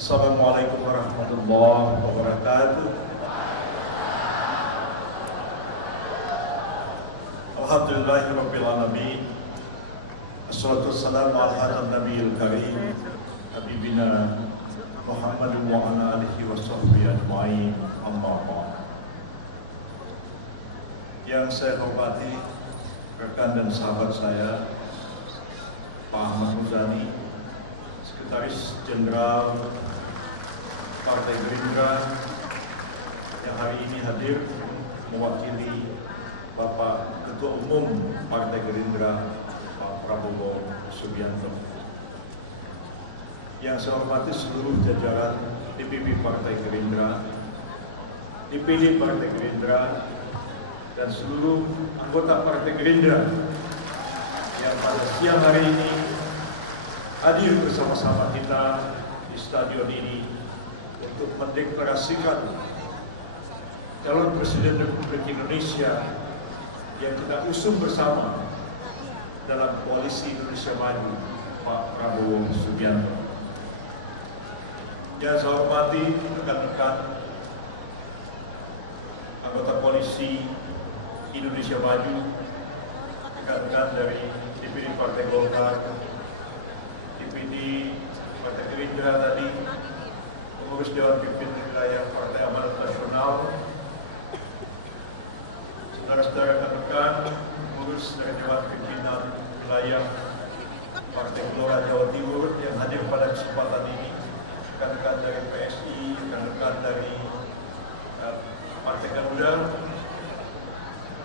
Assalamualaikum warahmatullahi wabarakatuh. Alhamdulillahirabbil alamin. Assalatu wassalamu ala hadratin nabiyil karim habibina Muhammadin wa ala alihi wa sahbihi ajma'in. Amma ba'd. Yang saya hormati rekan dan sahabat saya Pak Ahmad Muzani, Sekretaris Jenderal Partai Gerindra yang hari ini hadir mewakili Bapak Ketua Umum Partai Gerindra Pak Prabowo Subianto. Yang saya hormati seluruh jajaran DPP Partai Gerindra, DPD Partai Gerindra, dan seluruh anggota Partai Gerindra yang pada siang hari ini hadir bersama-sama kita di stadion ini untuk mendeklarasikan calon Presiden Republik Indonesia yang kita usung bersama dalam Koalisi Indonesia Maju, Pak Prabowo Subianto. Yang saya hormati rekan-rekan anggota Koalisi Indonesia Maju, rekan-rekan dari DPD Partai Golkar, DPD Partai Gerindra tadi, pengurus Dewan Pimpinan Wilayah Partai Amanat Nasional, saudara-saudara rekan-rekan pengurus dari Dewan Pimpinan Wilayah Partai Gelora Jawa Timur yang hadir pada kesempatan ini, rekan-rekan dari PSI, rekan-rekan dari Partai Garuda,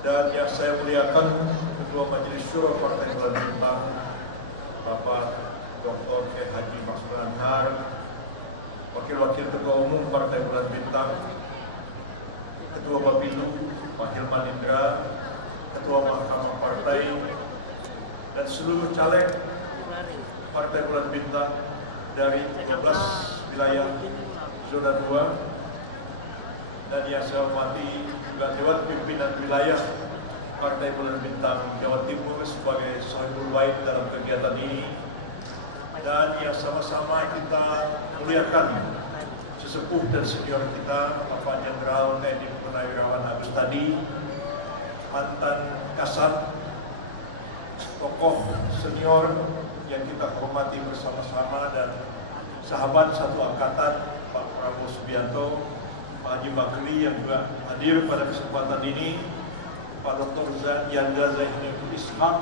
dan yang saya muliakan Ketua Majelis Syuro Partai Bulan Bintang, Bapak Dr. K. Haji Maksud Anhar, Wakil-Wakil Ketua Umum Partai Bulan Bintang, Ketua Bapilu Pak Hilman Indra, Ketua Mahkamah Partai, dan seluruh caleg Partai Bulan Bintang dari 13 wilayah zona 2, dan yang saya hormati juga Dewan Pimpinan Wilayah Partai Bulan Bintang Jawa Timur sebagai Sohibul Wahid dalam kegiatan ini, dan yang sama-sama kita muliakan sesepuh dan senior kita Bapak Jenderal TNI Purnawirawan Agus Tadi, mantan Kasat, tokoh senior yang kita hormati bersama-sama, dan sahabat satu angkatan Pak Prabowo Subianto, Pak Haji Bakri yang juga hadir pada kesempatan ini, Pak Dr. Yanda Zainul Ishaq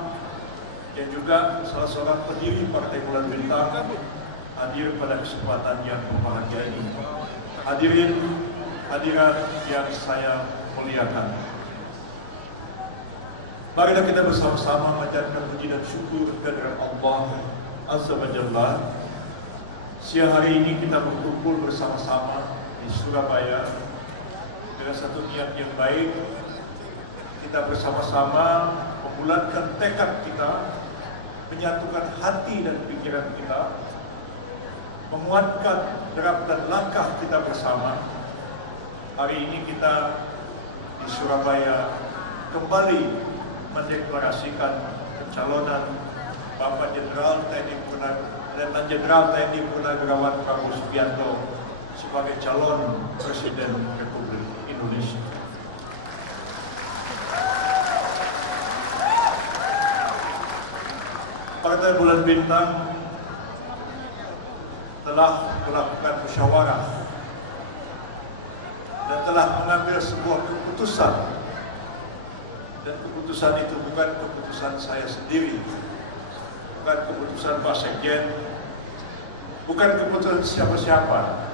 yang juga salah seorang pendiri Partai Bulan Bintang hadir pada kesempatan yang berbahagia ini. Hadirin hadirat yang saya muliakan, marilah kita bersama-sama menjadikan puji dan syukur kehadirat Allah Azza wa Jalla. Siang hari ini kita berkumpul bersama-sama di Surabaya dengan satu niat yang baik. Kita bersama-sama membulatkan tekad kita, menyatukan hati dan pikiran kita, menguatkan derap dan langkah kita bersama. Hari ini kita di Surabaya kembali mendeklarasikan pencalonan Bapak Jenderal TNI Purnawirawan Prabowo Subianto sebagai calon Presiden Republik Indonesia. Partai Bulan Bintang telah melakukan musyawarah dan telah mengambil sebuah keputusan, dan keputusan itu bukan keputusan saya sendiri, bukan keputusan Pak Sekjen, bukan keputusan siapa-siapa,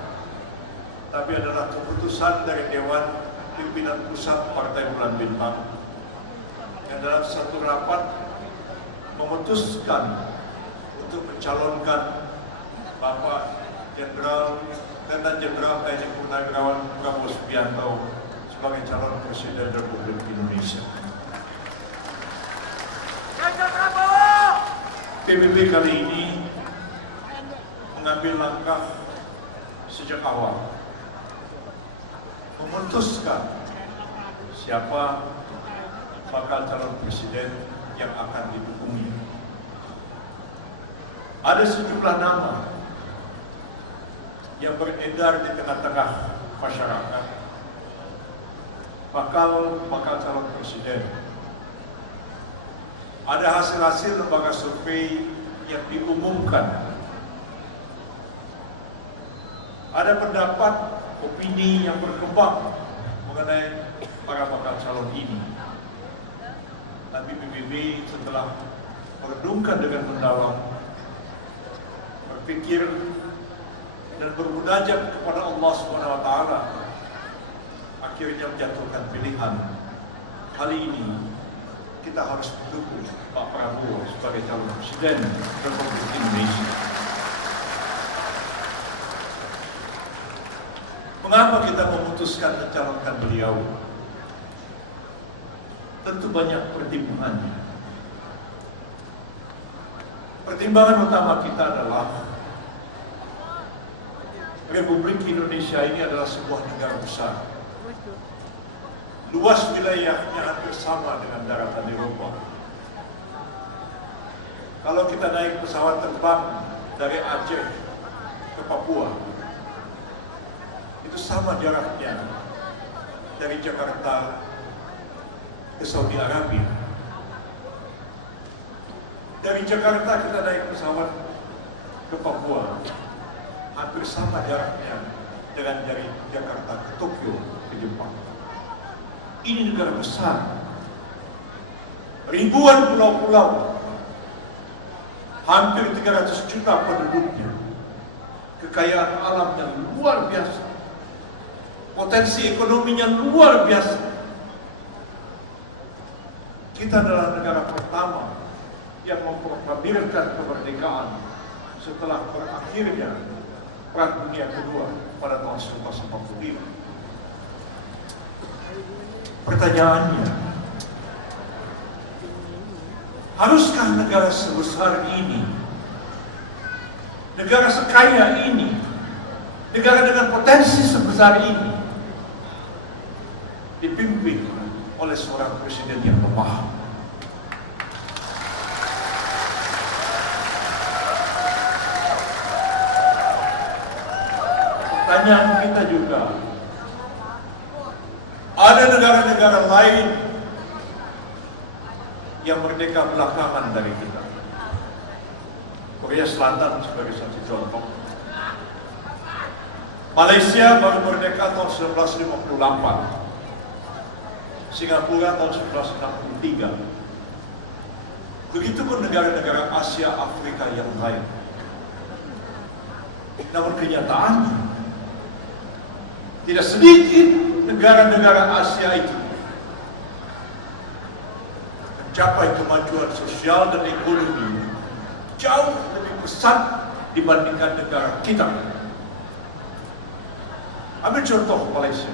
tapi adalah keputusan dari Dewan Pimpinan Pusat Partai Bulan Bintang yang dalam satu rapat memutuskan untuk mencalonkan Bapak Letnan Jenderal TNI Purnawirawan Prabowo Subianto sebagai calon Presiden Republik Indonesia. PBB kali ini mengambil langkah sejak awal, memutuskan siapa bakal calon presiden yang akan didukungnya. Ada sejumlah nama yang beredar di tengah-tengah masyarakat bakal calon presiden. Ada hasil-hasil lembaga survei yang diumumkan. Ada pendapat, opini yang berkembang mengenai para bakal calon ini. Tapi PBB setelah merenungkan dengan mendalam, berpikir dan bermunajat kepada Allah Subhanahu wa taala, akhirnya menjatuhkan pilihan. Kali ini kita harus mendukung Pak Prabowo sebagai calon presiden Republik Indonesia. Mengapa kita memutuskan mencalonkan beliau? Tentu banyak pertimbangannya. Pertimbangan utama kita adalah Republik Indonesia ini adalah sebuah negara besar. Luas wilayahnya hampir sama dengan daratan Eropa. Kalau kita naik pesawat terbang dari Aceh ke Papua, itu sama jaraknya dari Jakarta ke Saudi Arabia. Dari Jakarta kita naik pesawat ke Papua, hampir sama jaraknya dengan dari Jakarta ke Tokyo, ke Jepang. Ini negara besar, ribuan pulau-pulau, hampir 300 juta penduduknya, kekayaan alam yang luar biasa, potensi ekonominya luar biasa. Kita adalah negara pertama yang memproklamirkan kemerdekaan setelah berakhirnya Perang Dunia Kedua pada tahun 1945. Pertanyaannya, haruskah negara sebesar ini, negara sekaya ini, negara dengan potensi sebesar ini dipimpin oleh seorang presiden yang lemah? Pertanyaan kita juga, ada negara-negara lain yang merdeka belakangan dari kita. Korea Selatan sebagai satu contoh. Malaysia baru merdeka tahun 1958. Singapura tahun 1963. Begitupun negara-negara Asia, Afrika yang lain. Namun kenyataannya, tidak sedikit negara-negara Asia itu mencapai kemajuan sosial dan ekonomi jauh lebih besar dibandingkan negara kita. Ambil contoh Malaysia.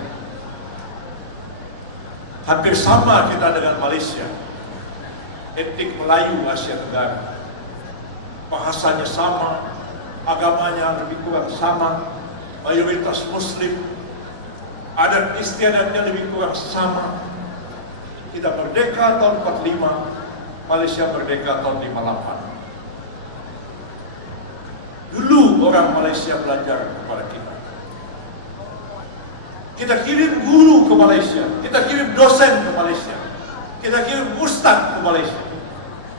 Hampir sama kita dengan Malaysia. Etnik Melayu Asia Tenggara. Bahasanya sama, agamanya lebih kurang sama, mayoritas Muslim, adat istiadatnya lebih kurang sama. Kita merdeka tahun 45, Malaysia merdeka tahun 58. Dulu orang Malaysia belajar kepada kita. Kita kirim guru ke Malaysia, kita kirim dosen ke Malaysia, kita kirim ustaz ke Malaysia,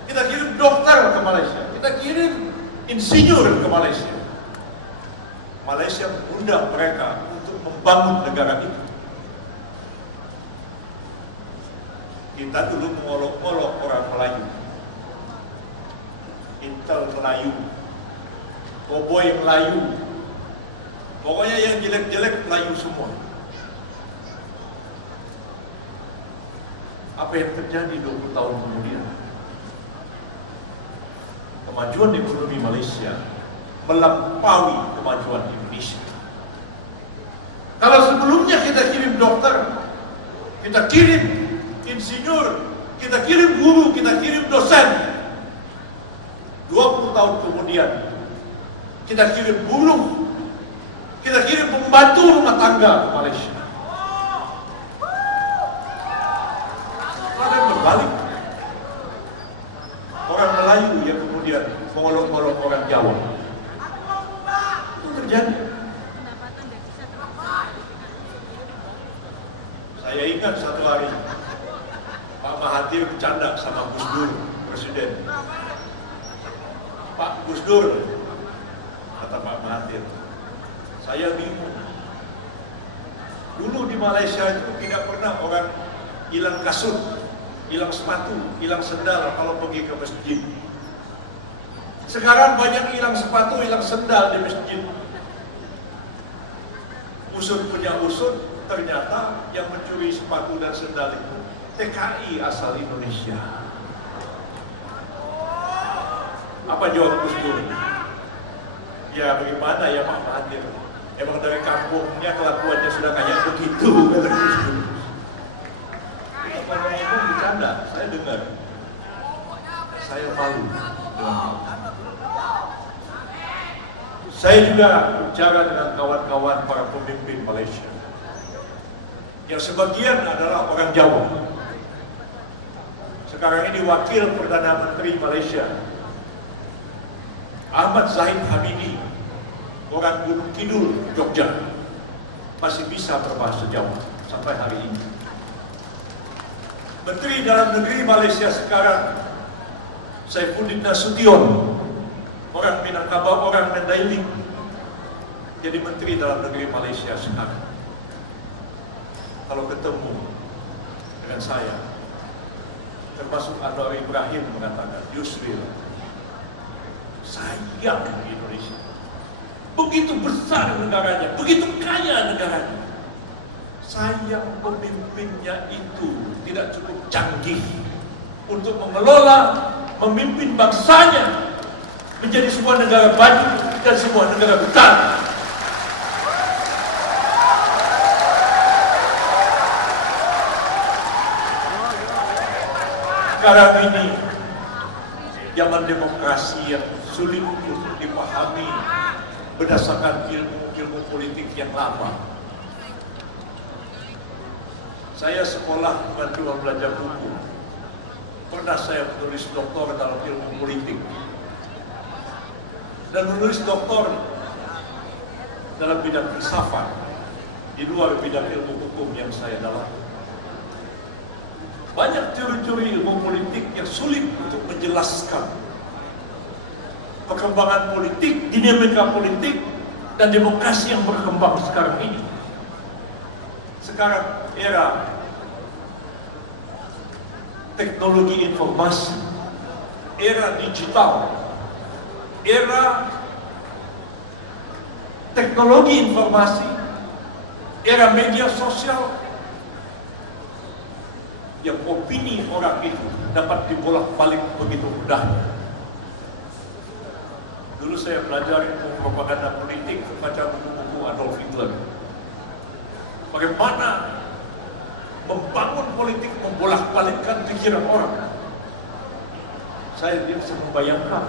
kita kirim dokter ke Malaysia, kita kirim insinyur ke Malaysia. Malaysia mengundang mereka untuk membangun negara itu. Kita dulu mengolok-olok orang Melayu, Intel Melayu, Cowboy Melayu, pokoknya yang jelek-jelek Melayu semua. Apa yang terjadi 20 tahun kemudian? Kemajuan ekonomi Malaysia melampaui kemajuan Indonesia. Kalau sebelumnya kita kirim dokter, kita kirim insinyur, kita kirim guru, kita kirim dosen, 20 tahun kemudian kita kirim buruh, kita kirim pembantu rumah tangga ke Malaysia. Ada berbalik. Orang Melayu yang kemudian mengolok-olok orang Jawa. Itu terjadi. ingat satu hari Pak Mahathir bercanda sama Gus Dur, Presiden. Pak Gus Dur, kata Pak Mahathir, saya bingung. Dulu di Malaysia itu tidak pernah orang hilang kasut, hilang sepatu, hilang sendal kalau pergi ke masjid. Sekarang banyak hilang sepatu, hilang sendal di masjid. Usut punya usut, ternyata yang mencuri sepatu dan sendal itu TKI asal Indonesia. Apa jawab Gus Dur? Ya bagaimana ya Pak Mahathir? Emang dari kampungnya kelakuannya sudah kayak begitu, kata Gus Dur. Itu kalau ngomong bercanda, saya dengar. Saya malu dengan saya juga bicara dengan kawan-kawan para pemimpin Malaysia. Yang sebagian adalah orang Jawa. Sekarang ini Wakil Perdana Menteri Malaysia, Ahmad Zahid Hamidi, orang Gunung Kidul, Jogja, masih bisa berbahasa Jawa sampai hari ini. Menteri Dalam Negeri Malaysia sekarang, Saifuddin Nasution, orang Minangkabau, orang Mandailing, jadi Menteri Dalam Negeri Malaysia sekarang. Kalau ketemu dengan saya, termasuk Anwar Ibrahim mengatakan, Yusril, sayang Indonesia. Begitu besar negaranya, begitu kaya negaranya. Sayang pemimpinnya itu tidak cukup canggih untuk mengelola, memimpin bangsanya menjadi sebuah negara maju dan sebuah negara besar. Sekarang ini zaman demokrasi yang sulit untuk dipahami berdasarkan ilmu politik yang lama. Saya sekolah bantuan belajar buku. Pernah saya menulis doktor dalam ilmu politik dan menulis doktor dalam bidang filsafat di luar bidang ilmu hukum yang saya dalami. Banyak teori-teori ilmu politik yang sulit untuk menjelaskan perkembangan politik, dinamika politik, dan demokrasi yang berkembang sekarang ini. Sekarang era teknologi informasi, era digital, era teknologi informasi, era media sosial, yang opini orang itu dapat dibolak-balik begitu mudahnya. Dulu saya belajar ilmu propaganda politik, baca buku-buku Adolf Hitler. Bagaimana membangun politik, membolak-balikkan pikiran orang. Saya biasa membayangkan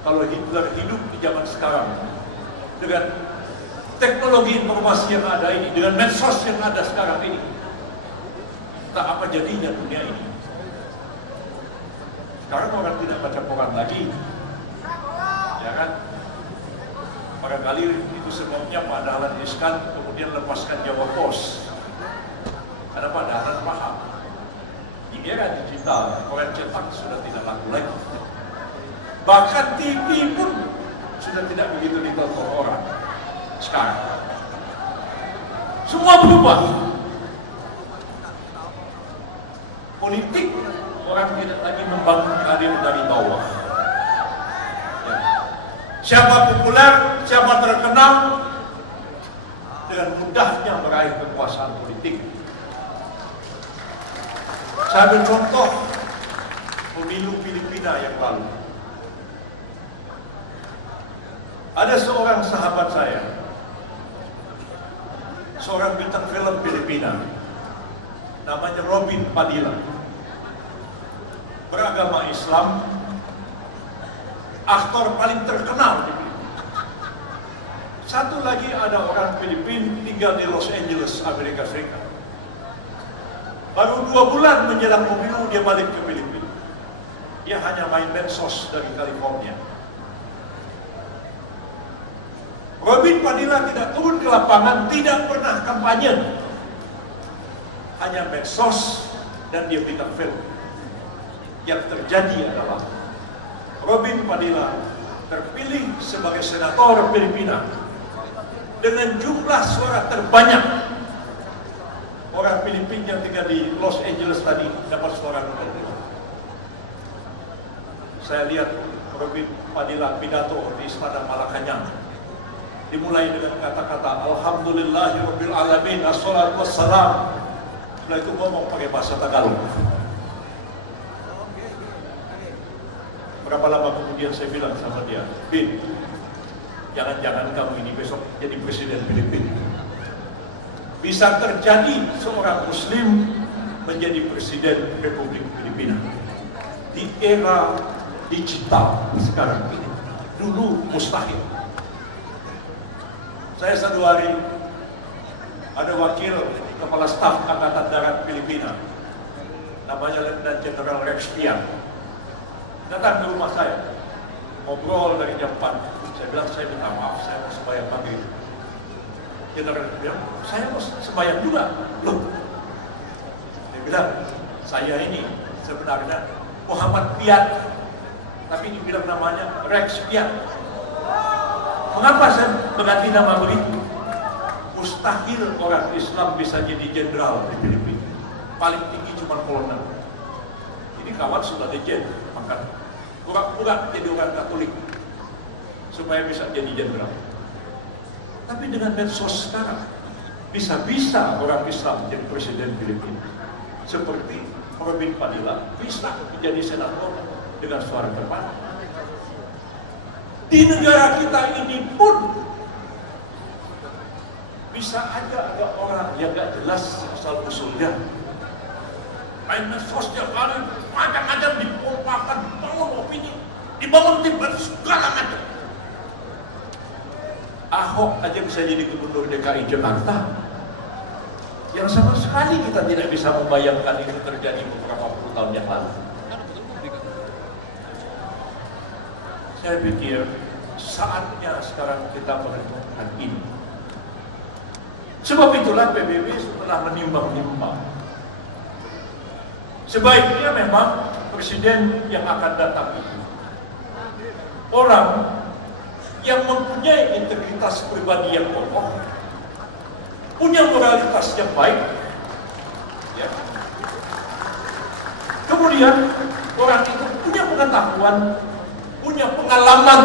kalau Hitler hidup di zaman sekarang dengan teknologi informasi yang ada ini, dengan medsos yang ada sekarang ini, tak apa jadinya dunia ini. Sekarang orang tidak baca koran lagi, ya kan? Barangkali itu sebabnya Pak Dahlan Iskan kemudian lepaskan Jawa Pos, karena Pak Dahlan paham di era digital koran cetak sudah tidak laku lagi. Bahkan TV pun sudah tidak begitu ditonton orang sekarang. Semua berubah. Politik orang tidak lagi membangun karir dari bawah. Ya. Siapa populer, siapa terkenal, dengan mudahnya meraih kekuasaan politik. Saya ambil contoh pemilu Filipina yang lalu. Ada seorang sahabat saya, seorang bintang film Filipina, namanya Robin Padilla, beragama Islam, aktor paling terkenal di Filipina. Satu lagi ada orang Filipina tinggal di Los Angeles, Amerika Serikat. Baru 2 bulan menjelang pemilu dia balik ke Filipina. Dia hanya main medsos dari California. Robin Padilla tidak turun ke lapangan, tidak pernah kampanye. hanya medsos dan dia berikan film. Yang terjadi adalah Robin Padilla terpilih sebagai senator Filipina dengan jumlah suara terbanyak. Orang Filipina yang tinggal di Los Angeles tadi dapat suara nomor 2. Saya lihat Robin Padilla pidato di Istana Malacañang. Dimulai dengan kata-kata Alhamdulillahirabbil alamin, assalatu wassalam. Setelah itu ngomong pakai bahasa Tagalog. Berapa lama kemudian saya bilang sama dia, Bin, jangan-jangan kamu ini besok jadi presiden Filipina. Bisa terjadi seorang Muslim menjadi presiden Republik Filipina di era digital sekarang ini. Dulu mustahil. Saya satu hari ada wakil kepala staf Angkatan Darat Filipina, namanya Letnan Jenderal Rex Pian, datang ke rumah saya, ngobrol dari jam 4. Saya bilang, saya minta maaf, saya mau sembahyang maghrib. Jenderal bilang, saya mau sembahyang juga. Loh, dia bilang, saya ini sebenarnya Muhammad Pian, tapi dibilang namanya Rex Pian. Mengapa saya mengganti nama begitu? Mustahil orang Islam bisa jadi jenderal di Filipina. Paling tinggi cuma kolonel. Ini kawan sudah legend, maka pura-pura jadi orang Katolik supaya bisa jadi jenderal. Tapi dengan medsos sekarang, bisa-bisa orang Islam jadi presiden Filipina. Seperti Robin Padilla bisa menjadi senator dengan suara terbanyak. Di negara kita ini pun bisa aja ada orang yang gak jelas asal usulnya. Main medsos tiap hari, macam-macam dipompakan, dibangun opini, dibangun tim, segala macam. Ahok aja bisa jadi gubernur DKI Jakarta, yang sama sekali kita tidak bisa membayangkan itu terjadi beberapa puluh tahun yang lalu. Saya pikir saatnya sekarang kita menentukan ini. Sebab itulah PBB setelah menimbang-nimbang, sebaiknya memang presiden yang akan datang itu orang yang mempunyai integritas pribadi yang kokoh, punya moralitas yang baik, ya. Kemudian orang itu punya pengetahuan, punya pengalaman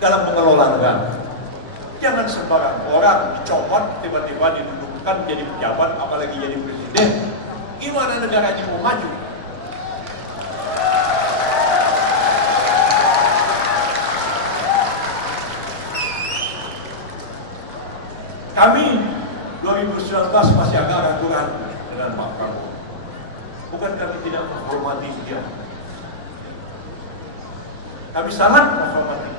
dalam mengelola negara. Jangan sembarang orang dicopot tiba-tiba didudukkan jadi pejabat, apalagi jadi presiden. Gimana negara ini mau maju? Kami 2019 masih agak ragu-ragu dengan Pak Prabowo. Bukan kami tidak menghormati dia. Kami sangat menghormati.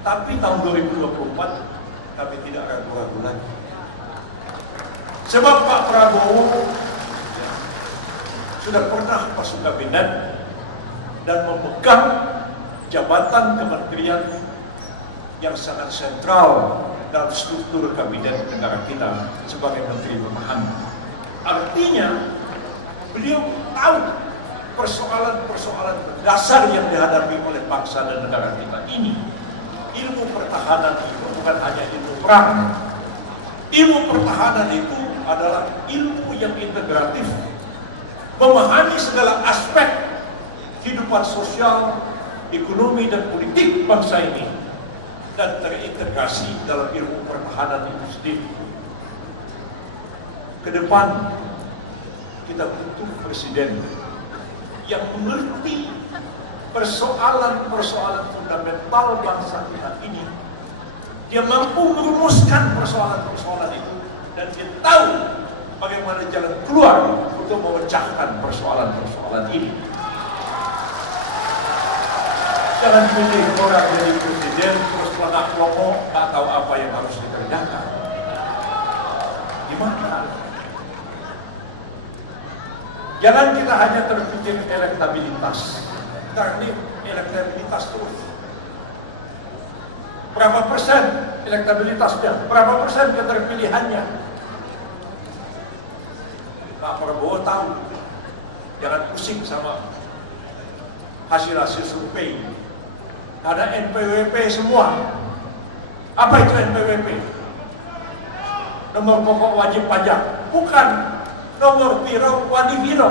Tapi tahun 2024 kami tidak ragu-ragu lagi. Sebab Pak Prabowo sudah pernah masuk kabinet dan memegang jabatan kementerian yang sangat sentral dalam struktur kabinet negara kita sebagai Menteri Pemahaman. Artinya beliau tahu persoalan-persoalan dasar yang dihadapi oleh bangsa dan negara kita ini. Ilmu pertahanan itu bukan hanya ilmu perang. Ilmu pertahanan itu adalah ilmu yang integratif, memahami segala aspek kehidupan sosial, ekonomi dan politik bangsa ini, dan terintegrasi dalam ilmu pertahanan itu sendiri. Ke depan kita butuh presiden yang mengerti persoalan-persoalan fundamental bangsa kita ini. Dia mampu merumuskan persoalan-persoalan itu dan dia tahu bagaimana jalan keluar untuk memecahkan persoalan-persoalan ini. Jangan pilih orang jadi presiden terus pelangak pelongo, tak tahu apa yang harus dikerjakan. Gimana? Jangan kita hanya terpikir elektabilitas. Karena ini elektabilitas terus. Berapa persen elektabilitasnya? Berapa persen keterpilihannya? Pak Prabowo tahu, jangan pusing sama hasil-hasil survei. Ada NPWP semua. Apa itu NPWP? Nomor pokok wajib pajak. Bukan. Nomor biro wadi biro.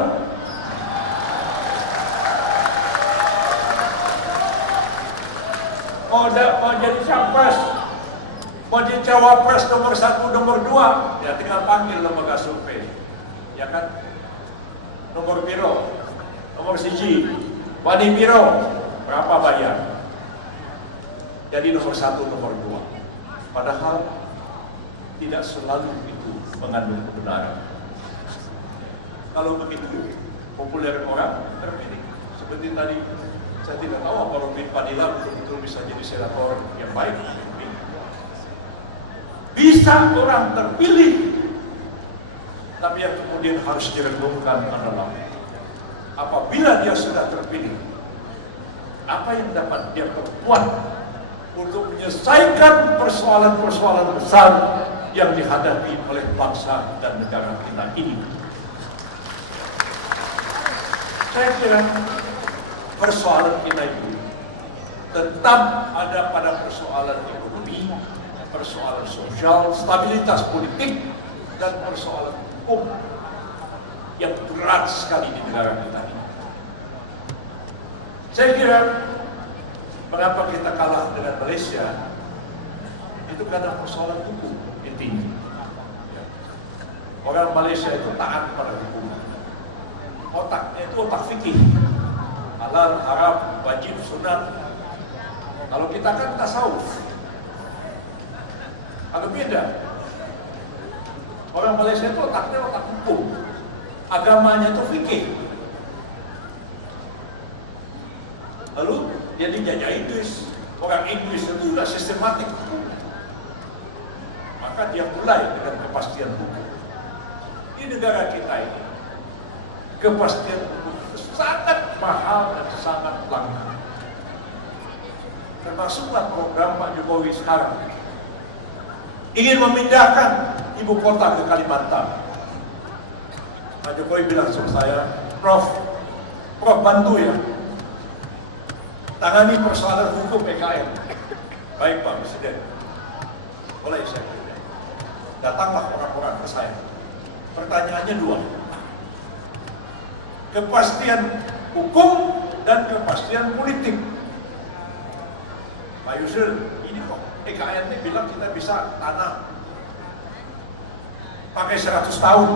Mau jadi capres, mau jadi cawapres nomor 1, nomor 2, ya tinggal panggil lembaga survei. Ya kan? Nomor biro, nomor siji, wadi biro, berapa bayar? Jadi nomor 1, nomor 2. Padahal tidak selalu itu mengandung kebenaran. Kalau begitu, populer orang terpilih. Seperti tadi, saya tidak tahu apa Robin Padilla betul-betul bisa jadi senator yang baik. Bisa orang terpilih, tapi yang kemudian harus direnungkan adalah apabila dia sudah terpilih, apa yang dapat dia perbuat untuk menyelesaikan persoalan-persoalan besar yang dihadapi oleh bangsa dan negara kita ini. Saya kira persoalan kita itu tetap ada pada persoalan ekonomi, persoalan sosial, stabilitas politik, dan persoalan hukum yang berat sekali di negara kita ini. Saya kira mengapa kita kalah dengan Malaysia itu karena persoalan hukum intinya. Orang Malaysia itu taat pada hukum. Otaknya itu otak fikih, halal, haram, wajib, sunat. Kalau kita kan tasawuf, agak beda. Orang Malaysia itu otaknya otak hukum, agamanya itu fikih. Lalu dia dijajah Inggris. Orang Inggris itu sudah sistematik hukum. Maka dia mulai dengan kepastian hukum. Di negara kita ini, kepastian hukum itu sangat mahal dan sangat langka. Termasuklah program Pak Jokowi sekarang. Ingin memindahkan ibu kota ke Kalimantan. Pak Jokowi bilang sama saya, Prof bantu ya, tangani persoalan hukum PKN. Baik Pak Presiden, boleh saya kira. Datanglah orang-orang ke saya. Pertanyaannya dua, kepastian hukum dan kepastian politik. Pak Yusril, ini kok PKN ini bilang kita bisa tanah pakai 100 tahun.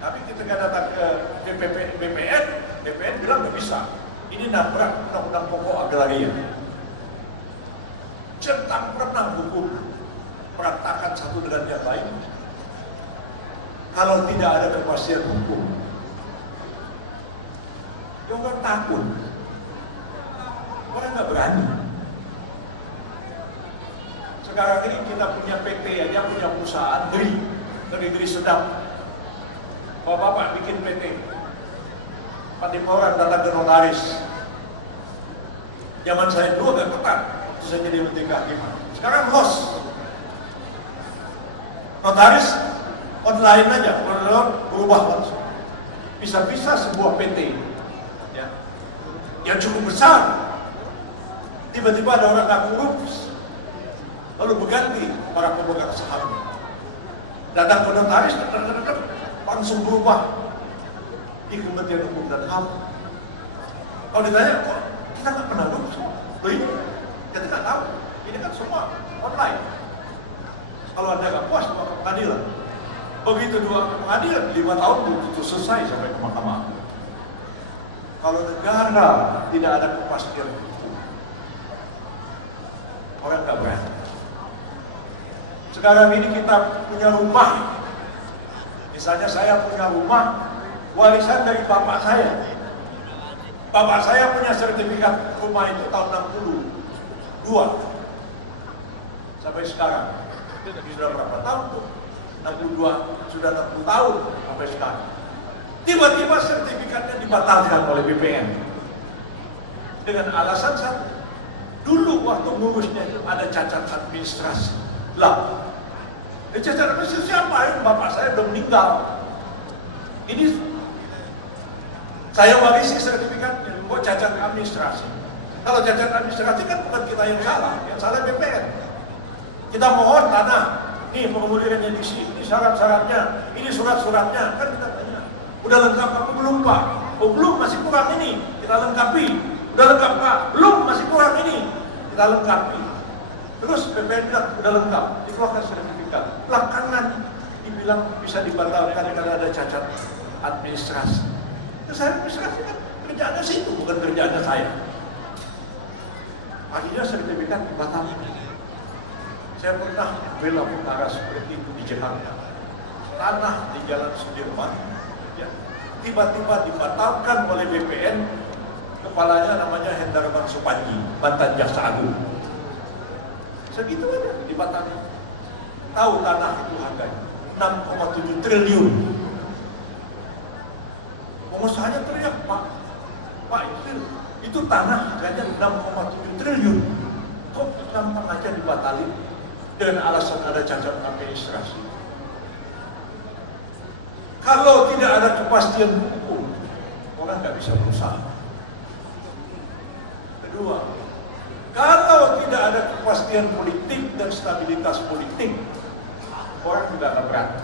Tapi ketika datang ke BPN bilang nggak bisa. Ini nabrak undang-undang pokok agraria. Centang pernah hukum berantakan satu dengan yang lain. Kalau tidak ada kepastian hukum, ya orang takut. Orang nggak berani. Sekarang ini kita punya PT aja, punya perusahaan negeri sedap. Bapak bikin PT, orang datang ke notaris. Zaman saya dulu agak ketat, waktu saya jadi menteri kehakiman. Sekarang los. Notaris online aja, berubah langsung. Bisa-bisa sebuah PT ya, yang cukup besar, tiba-tiba ada orang nggak urus, lalu berganti para pemegang saham. Datang ke notaris, langsung berubah di Kementerian Hukum dan HAM. Kalau ditanya, kok kita nggak pernah urus? Ini kita nggak tahu. Ini kan semua online. Kalau Anda nggak puas, bawa ke pengadilan. Begitu dua ke pengadilan, 5 tahun belum selesai sampai ke mahkamah. Kalau negara tidak ada kepastian hukum, orang nggak berani. Sekarang ini kita punya rumah. Misalnya saya punya rumah warisan dari bapak saya. Bapak saya punya sertifikat rumah itu tahun 62 sampai sekarang. Sudah berapa tahun tuh? 62, sudah 60 tahun sampai sekarang. Tiba-tiba sertifikatnya dibatalkan oleh BPN dengan alasan satu. Dulu waktu ngurusnya itu ada cacat administrasi. Lah, cacat administrasi siapa? Bapak saya udah meninggal. Ini saya warisi sertifikatnya, kok cacat administrasi. Kalau cacat administrasi kan bukan kita yang salah BPN. Kita mohon tanah, nih pengumumannya di sini, ini syarat-syaratnya, ini surat-suratnya, kan kita tanya. Udah lengkap apa belum Pak? Oh belum, masih kurang ini, kita lengkapi. Udah lengkap Pak? Belum, masih kurang ini, kita lengkapi. Terus BPN bilang udah lengkap, dikeluarkan sertifikat. Belakangan dibilang bisa dibatalkan karena ada cacat administrasi. Terus administrasi kan kerjaannya situ, bukan kerjaannya saya. Akhirnya sertifikat dibatalkan. Saya pernah bela perkara seperti itu di Jakarta. Tanah di Jalan Sudirman, ya, tiba-tiba dibatalkan oleh BPN. Kepalanya namanya Hendarman Supanji, mantan Jaksa Agung. Segitu aja dibatalkan. Tahu tanah itu harganya 6,7 triliun. Pengusahanya teriak, Pak itu tanah harganya 6,7 triliun. Kok gampang aja dibatalin dengan alasan ada cacat administrasi? Kalau tidak ada kepastian hukum, orang nggak bisa berusaha. Kedua, kalau tidak ada kepastian politik dan stabilitas politik, orang tidak akan berani.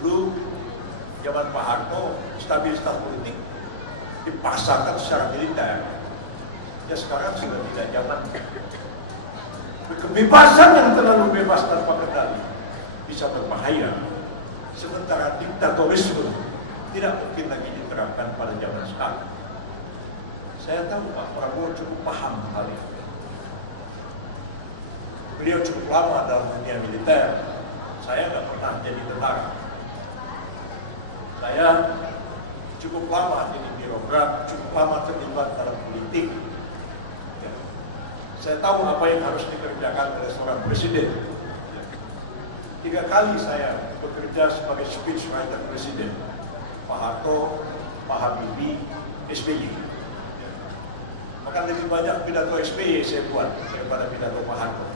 Dulu zaman Pak Harto, stabilitas politik dipaksakan secara militer. Ya sekarang sudah tidak zaman. Kebebasan yang terlalu bebas tanpa kendali bisa berbahaya. Sementara diktatorisme tidak mungkin lagi diterapkan pada zaman sekarang. Saya tahu Pak Prabowo cukup paham hal ini. Beliau cukup lama dalam dunia militer. Saya nggak pernah jadi tentara. Saya cukup lama jadi birokrat, cukup lama terlibat dalam politik. Ya. Saya tahu apa yang harus dikerjakan oleh seorang presiden. 3 kali saya bekerja sebagai speechwriter presiden. Pak Harto, Pak Habibie, SBY. Maka lebih banyak pidato SBY saya buat daripada pidato Pak Harto.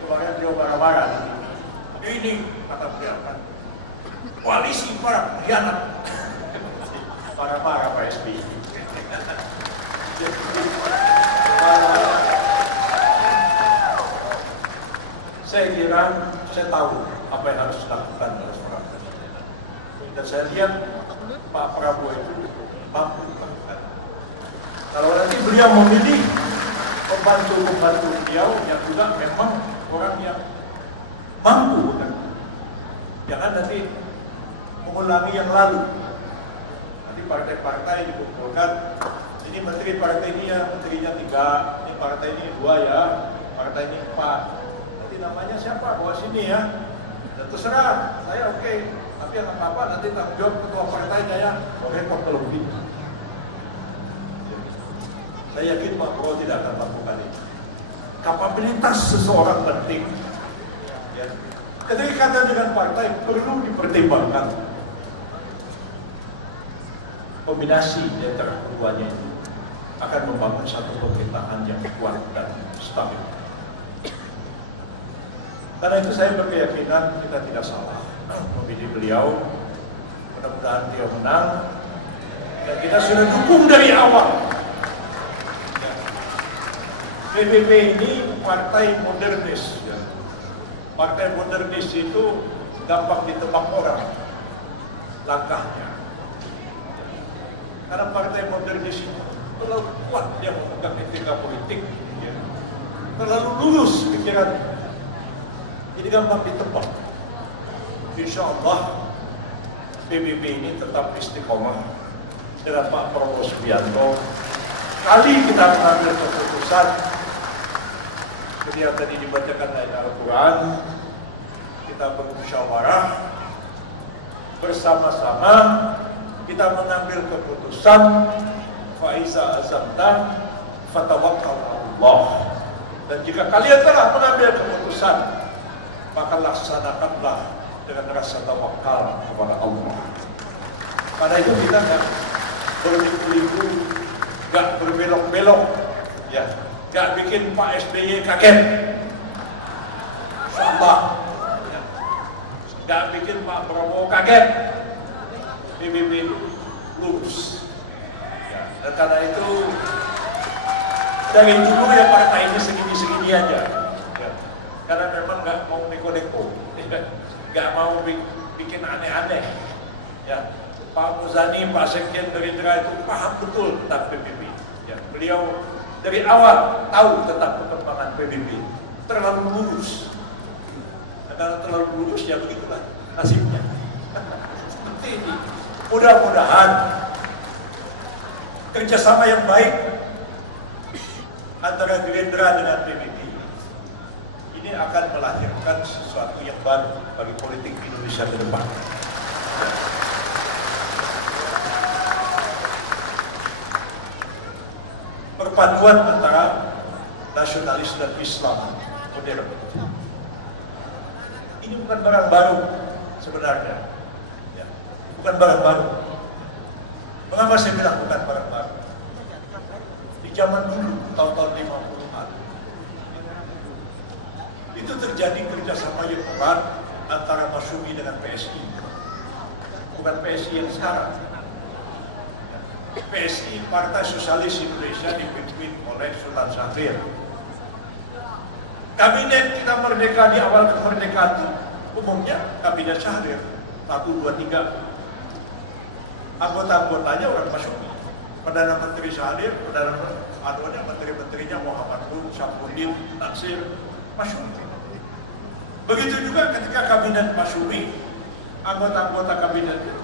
Kemarin dia marah-marah. Ini kata beliau kan, koalisi para pengkhianat. Marah-marah Pak SBY. Saya kira, saya tahu apa yang harus dilakukan oleh seorang presiden. Dan saya lihat Pak Prabowo itu mampu melakukan. Kalau nanti beliau memilih pembantu-pembantu beliau yang juga memang orang yang mampu, kan? Jangan nanti mengulangi yang lalu. Nanti partai-partai dikumpulkan, ini menteri partai ini ya, menterinya 3, ini partai ini 2 ya, partai ini 4. Nanti namanya siapa? Bawa sini ya. Dan terserah, saya oke. Tapi yang apa-apa nanti tanggung jawab ketua partainya ya, repot lebih. Saya yakin Pak Prabowo tidak akan melakukan itu. Kapabilitas seseorang penting. Ya. Kedekatan dengan partai perlu dipertimbangkan. Kombinasi di antara keduanya itu akan membangun satu pemerintahan yang kuat dan stabil. Karena itu saya berkeyakinan kita tidak salah memilih beliau. Mudah-mudahan dia menang. Dan kita sudah dukung dari awal. PBB ini partai modernis. Ya. Partai modernis itu gampang ditebak orang langkahnya. Karena partai modernis itu terlalu kuat dia memegang etika politik, ya. Terlalu lurus pikiran. Jadi gampang ditebak. Insya Allah PBB ini tetap istiqomah dengan Pak Prabowo Subianto. Kali kita mengambil keputusan seperti yang tadi dibacakan ayat Al-Quran, kita bermusyawarah bersama-sama, kita mengambil keputusan faiza azamta fatawakkal Allah. Dan jika kalian telah mengambil keputusan, maka laksanakanlah dengan rasa tawakal kepada Allah. Karena itu kita nggak berliku-liku, nggak berbelok-belok, ya, nggak bikin Pak SBY kaget. Insyaallah, ya. nggak bikin Pak Prabowo kaget. PBB lurus. Ya, dan karena itu dari dulu ya partai ini segini-segini aja. Ya, karena memang nggak mau neko-neko, nggak mau bikin aneh-aneh. Ya, Pak Muzani, Pak Sekjen Gerindra itu paham betul tentang PBB. Ya, beliau dari awal tahu tentang perkembangan PBB, terlalu lurus. Nah, kalau terlalu lurus ya begitulah nasibnya. Seperti ini. Mudah-mudahan kerjasama yang baik antara Gerindra dengan PBB ini akan melahirkan sesuatu yang baru bagi politik Indonesia ke depan. Perpaduan antara nasionalis dan Islam modern. Ini bukan barang baru sebenarnya. Bukan barang baru. Mengapa saya bilang bukan barang baru? Di zaman dulu, tahun-tahun 50-an, itu terjadi kerjasama yang erat antara Masyumi dengan PSI. Bukan PSI yang sekarang. PSI, Partai Sosialis Indonesia, dipimpin oleh Sultan Syahrir. Kabinet kita merdeka di awal kemerdekaan itu umumnya kabinet Syahrir 1, 2, 3. Anggota-anggotanya orang Masyumi. Perdana Menteri Syahrir, menteri-menterinya Muhammad Nur, Syamsuddin, Natsir, Masyumi. Begitu juga ketika kabinet Masyumi, anggota-anggota kabinetnya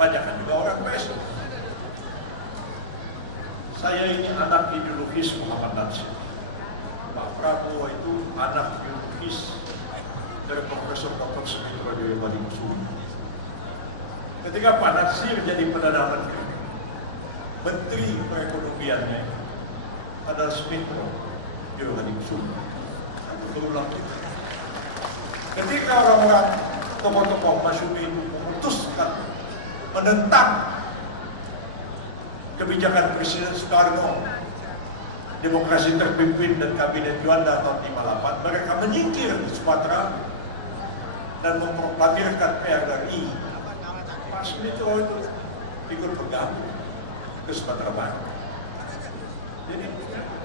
banyak juga orang PSI. Saya ini anak ideologis Muhammad Natsir. Pak Prabowo itu anak ideologis dari Profesor Dr. Sumitro Dewadi Kusuma. Ketika Pak Natsir jadi Perdana Menteri, Menteri Perekonomiannya adalah Sumitro Dewadi Kusuma. Berulang itu. Ketika orang-orang tokoh-tokoh Masyumi itu memutuskan menentang kebijakan Presiden Soekarno, demokrasi terpimpin dan kabinet Juanda tahun 58, mereka menyingkir di Sumatera dan memproklamirkan PRRI. Pak Sumitro itu ikut bergabung ke Sumatera Barat. Jadi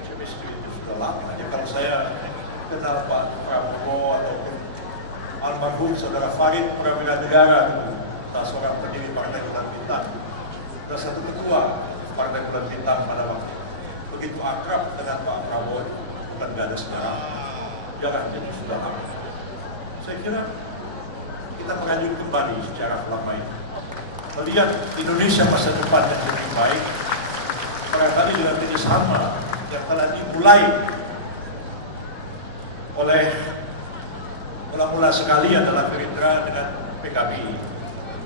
chemistry itu sudah lama. Jadi kalau saya kenal Pak Prabowo ataupun almarhum Saudara Farid Prawira Negara, salah seorang pendiri Partai Bulan Bintang, dan satu ketua Partai Bulan Bintang pada waktu itu. Begitu akrab dengan Pak Prabowo, bukan gak ada sejarah, jaraknya sudah lama. Saya kira kita mengajukan kembali sejarah lama ini. Melihat Indonesia masa depan yang lebih baik, barangkali dengan ini sama yang telah dimulai oleh mula-mula sekali adalah Gerindra dengan PKB.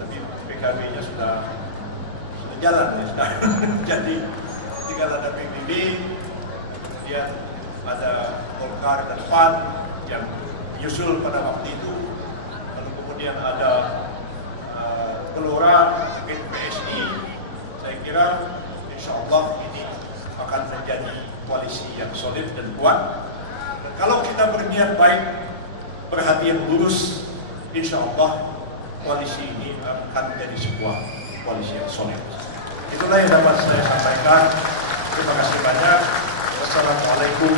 Tapi PKB-nya sudah jalan ya sekarang. Jadi tinggal ada PBB, kemudian ada Golkar dan PAN yang menyusul pada waktu itu, lalu kemudian ada Gelora, PSI. Saya kira insya Allah ini akan menjadi koalisi yang solid dan kuat. Dan kalau kita berniat baik, berhati yang lurus, insya Allah koalisi ini akan menjadi sebuah koalisi yang solid. Itulah yang dapat saya sampaikan. Terima kasih banyak. Wassalamualaikum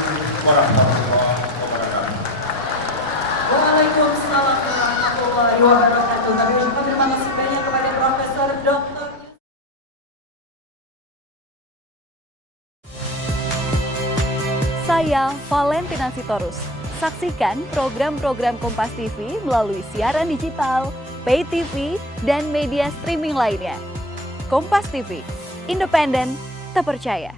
warahmatullahi wabarakatuh. Waalaikumsalam warahmatullahi wabarakatuh. Kami ucapkan terima kasih banyak kepada Profesor Dr. Saya Valentina Sitorus. Saksikan program-program Kompas TV melalui siaran digital, pay TV, dan media streaming lainnya. Kompas TV, independen, terpercaya.